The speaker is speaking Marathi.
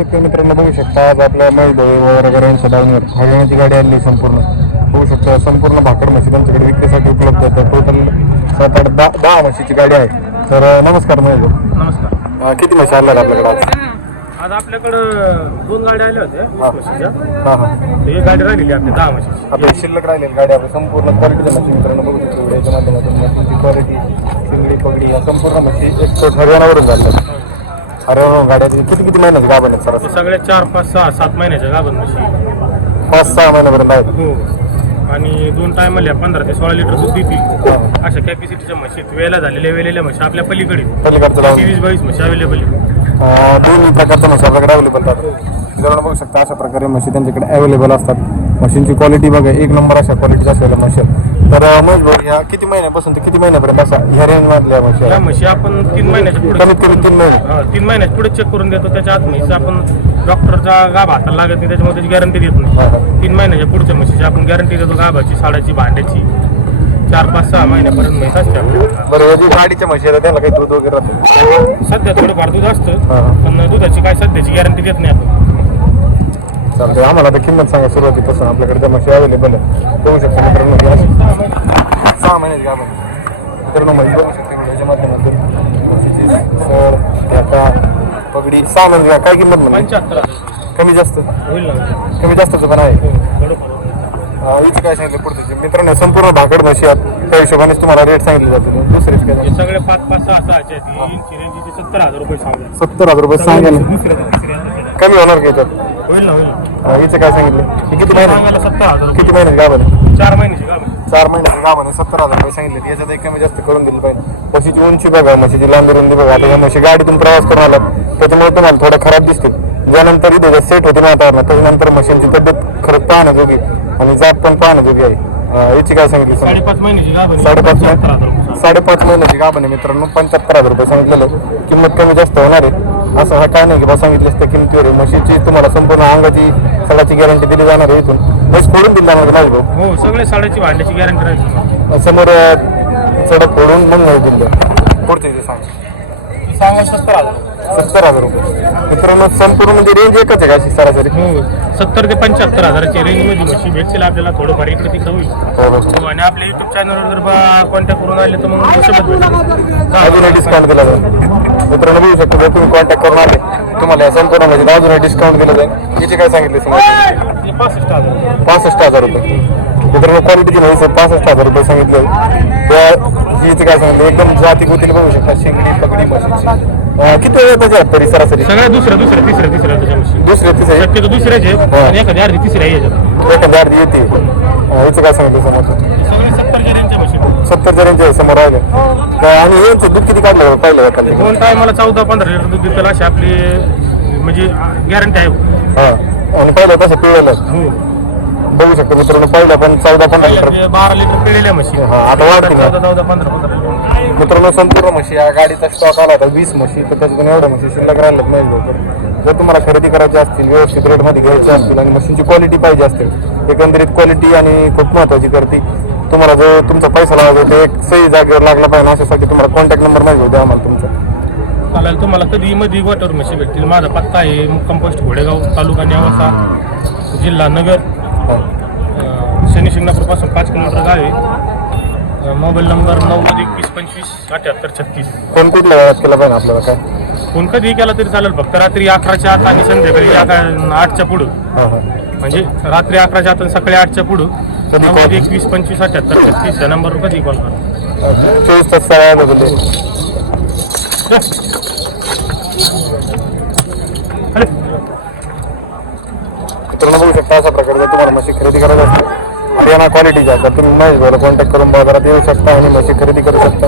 मित्रांनो बघू शकता आज आपल्या महिला वगैरे यांच्या दावणीवर हरियाणाची गाडी आणली संपूर्ण. बघू शकता संपूर्ण भाकड म्हशी त्यांच्याकडे विक्रीसाठी उपलब्ध आहे टोटल सात आठ दहा दहा म्हशीची गाडी आहे. तर नमस्कार भाऊ. नमस्कार. किती म्हशी आणल्या आपल्याकडे आज? आपल्याकडं दोन गाड्या आल्या होत्या. हा. म्हशीच्या. हां गाडी राहिलेली आपली दहा म्हशीची. आपली शिल्लक राहिलेली गाडी आपली संपूर्ण क्वालिटीच्या म्हशी मित्रांनो बघू शकतो. व्हिडिओच्या माध्यमातून म्हशींची क्वालिटी शिंगडी पगडी या संपूर्ण म्हशी एक हरियाणावरून झाल्या. हरियाणा गाड्या किती किती महिन्याची गाभण आहेत सरासरी? सगळ्या चार पाच सहा सात महिन्याच्या गाभण म्हशी पाच सहा महिन्यापर्यंत आहेत हो. आणि दोन टायमाल्या पंधरा ते सोळा लिटर दूध देतील. हां. अशा कॅपॅसिटीच्या म्हशीत वेळेला झालेल्या वेलेल्या म्हशी आपल्या पलीकडे. पलीकडचं लावून. वीस बावीस म्हशी अवेलेबल अं, दोन्ही प्रकारच्या म्हशी आपल्याकडे अवेलेबल मित्रांनो बघू शकता अशा प्रकारे म्हशी त्यांच्याकडे अवेलेबल असतात. म्हशींची क्वालिटी बघा एक नंबर अशा क्वालिटीच्या म्हशी आहेत. तर महेश भाऊ ह्या किती महिन्यापासून ते किती महिन्यापर्यंत अशा ह्या रेंज मधल्या या? म्हशी आपण तीन महिन्याच्या पुढे कमीत कमी तीन महिने हा, तीन महिन्याच्या पुढे चेक करून देतो त्याच्या आत म्हशी आपण डॉक्टरचा गाभ हाताला लागत नाही त्याच्यामुळे त्याची गॅरंटी देत नाही हा. तीन महिन्याच्या पुढच्या म्हशीची आपण गॅरंटी देतो गाभाची साडाची भांड्याची चार पाच सहा महिन्यापर्यंत म्हैस असते आपल्याकडे. बरं या जी गाडीच्या म्हशी त्यांना काही दूध वगैरे राहतं सध्या थोडंफार दूध असतं हा. पण दुधाची काय सध्याची गॅरंटी देत नाही आपण चालतंय आम्हाला आता किंमत सांगा सुरुवातीपासून. आपल्याकडे त्या म्हशी अवेलेबल आहे. बघू शकता मित्रांनो ही अशी सहा महिन्याची गाभ मित्रांनो म्हशी बघू शकता व्हिडिओच्या माध्यमातून. म्हशीची पगडी सहा महिन्याची गाभ. काय किंमत म्हणजे. कमी जास्त? कमी जास्तच पण आहे. अं, हिची काय सांगितलं पुढचे? मित्रांनो संपूर्ण भाकड म्हशी आहेत. त्या हिशोबानेच तुम्हाला रेट सांगितले जाते दुसरेच काय हे सगळे पाच पाच सहा सहाचे आहेत. ही सत्तर हजार रुपये सत्तर हजार रुपये सांगा ना. दुसऱ्या तिसऱ्या कमी होणार का याच्यात होईल ना होईल ना. हिचं काय सांगितलं? ही किती महिने? सांगायला सत्तर हजार रुपये. किती गाभ आहे चार महिन्याची आहे. चार महिन्याच्या गावाने सत्तर हजार रुपये सांगितले. याच्यात एक कमी जास्त करून दिलं पाहिजे. म्हशीची उंची बघा म्हशीची लांबी रुंदी बघा. आता या म्हशी गाडीतून प्रवास करून आलात त्याच्यामुळे तुम्हाला थोडं खराब दिसते ज्यानंतर इथे सेट होते वातावरणात त्याच्यानंतर मशीनची तब्येत खरंच पाहण्याजोगी आणि जात पण पाहण्याजोगी आहे. अं, याची काय सांगितली सांगा? साडेपाच महिन्याची. साडेपाच सत्तर हजार रुपये. सांगा. साडेपाच महिन्याची गाभण आहे मित्रांनो. पंच्याहत्तर हजार रुपये सांगितलेलं आहे. किंमत कमी जास्त होणार आहे. असं हा काय नाही की बा सांगितलं असतं किमतीवर आहे म्हशीची तुम्हाला संपूर्ण अंगाची सगळ्याची गॅरंटी दिली जाणार आहे इथून. म्हैस फोडून दिली जाणार माझे भाऊ. हो सगळे साड्याची भांड्याची गॅरंटी राहील. समोर सडक फोडून मग नाही दिलं. पुढचे ते सांग. सांगायला सत्तर हजार. सत्तर हजार रुपये. मित्रांनो संपूर्ण म्हणजे रेंज एकच आहे का अशी सरासरी? हो. सत्तर ते पंच्याहत्तर हजाराची रेंजमध्ये म्हशी भेटतील आपल्याला थोडंफार इकडे तिकडे होईल. हो आणि आपल्या युट्यूब चॅनलवर जर कॉन्टॅक्ट करून आले तर मग सोबत भेटेल अजूनही डिस्काउंट दिला जाईल. मित्रांनो बघू शकतो जर तुम्ही कॉन्टॅक्ट करून आले तुम्हाला या संपूर्ण म्हणजे अजूनही डिस्काउंट दिलं जाईल. याचे काय सांगितले समोर? हे पासष्ट हजार पासष्ट हजार रुपये. मित्रांनो क्वालिटीची नाही सर पासष्ट हजार रुपये सांगितले. त्या हिचे काय सांगितलं एकदम जाती गोतीला बघू शकता. शेंगडी पगडी म्हशीची. किती वेळ त्याच्या तरी सरासरी सगळ्या दुसऱ्या दुसऱ्या तिसऱ्या तिसऱ्या त्याच्या म्हशी. दुसरे तिसरे शक्यतो दुसऱ्याचे आहेत. आणि एखादी अर्धी तिसऱ्या आहे याच्यात एखाद्या अर्धी येते. हिचं काय सांगितलं समोर? सत्तर जणांचे समोर तर आणि यांचं दूध किती काढलं पाहिलं एखादं दोन टायमाला चौदा पंधरा लिटर दूध देतील अशी आपली म्हणजे गॅरंटी आहे. हां. आणि पहिलं तसं पिळलेलं हो. बघू शकतो मित्रांनो पहिलं पण चौदा पंधरा लिटर. बारा लिटर पिळलेल्या म्हशी हा, आता वाढतील ना. चौदा चौदा पंधरा पंधरा मित्रांनो संपूर्ण म्हशी या गाडीचा स्टॉक आला होता वीस म्हशी तर त्याच्यातून एवढ्या म्हशी शिल्लक राहिल्यात नाही लवकर. जर तुम्हाला खरेदी करायची असतील व्यवस्थित रेटमध्ये घ्यायची असतील आणि म्हशीची क्वालिटी पाहिजे असतील एकंदरीत क्वालिटी आणि खूप महत्त्वाची करते तुम्हाला जो तुमचा पैसा लावायचा ते एक सही जागेवर लागला पाहिजे अशासाठी तुम्हाला कॉन्टॅक्ट नंबर माहिती द्या आम्हाला तुमचा. चालेल तुम्हाला कधी मध्ये वाटर म्हशी भेटतील. माझा पत्ता आहे मुक्काम पोस्ट घोडेगाव तालुका नेवासा जिल्हा नगर. शनी शिंगणापूरपासून पाच किलोमीटर गाव. मोबाईल नंबर नव्वद एकवीस पंचवीस अठ्याहत्तर छत्तीस. फोन कुठल्या वेळात केला पाहिजे आपल्याला काय? फोन कधी केला तरी चालेल फक्त रात्री अकराच्या आत आणि संध्याकाळी आठच्या पुढं. म्हणजे रात्री अकराच्या आत आणि सकाळी आठच्या पुढं. नव्वद? एकवीस पंचवीस अठ्याहत्तर छत्तीस या नंबरवर कधी कॉल करा. चोवीस तास अरे मित्रांनो बघू शकता अशा प्रकारे जर म्हशी खरेदी करायचं असतील. हरियाणा क्वालिटीच्या तर तुम्ही महेश भाऊला कॉन्टॅक्ट करून बाजारात येऊ शकता आणि म्हशी खरेदी करू शकता.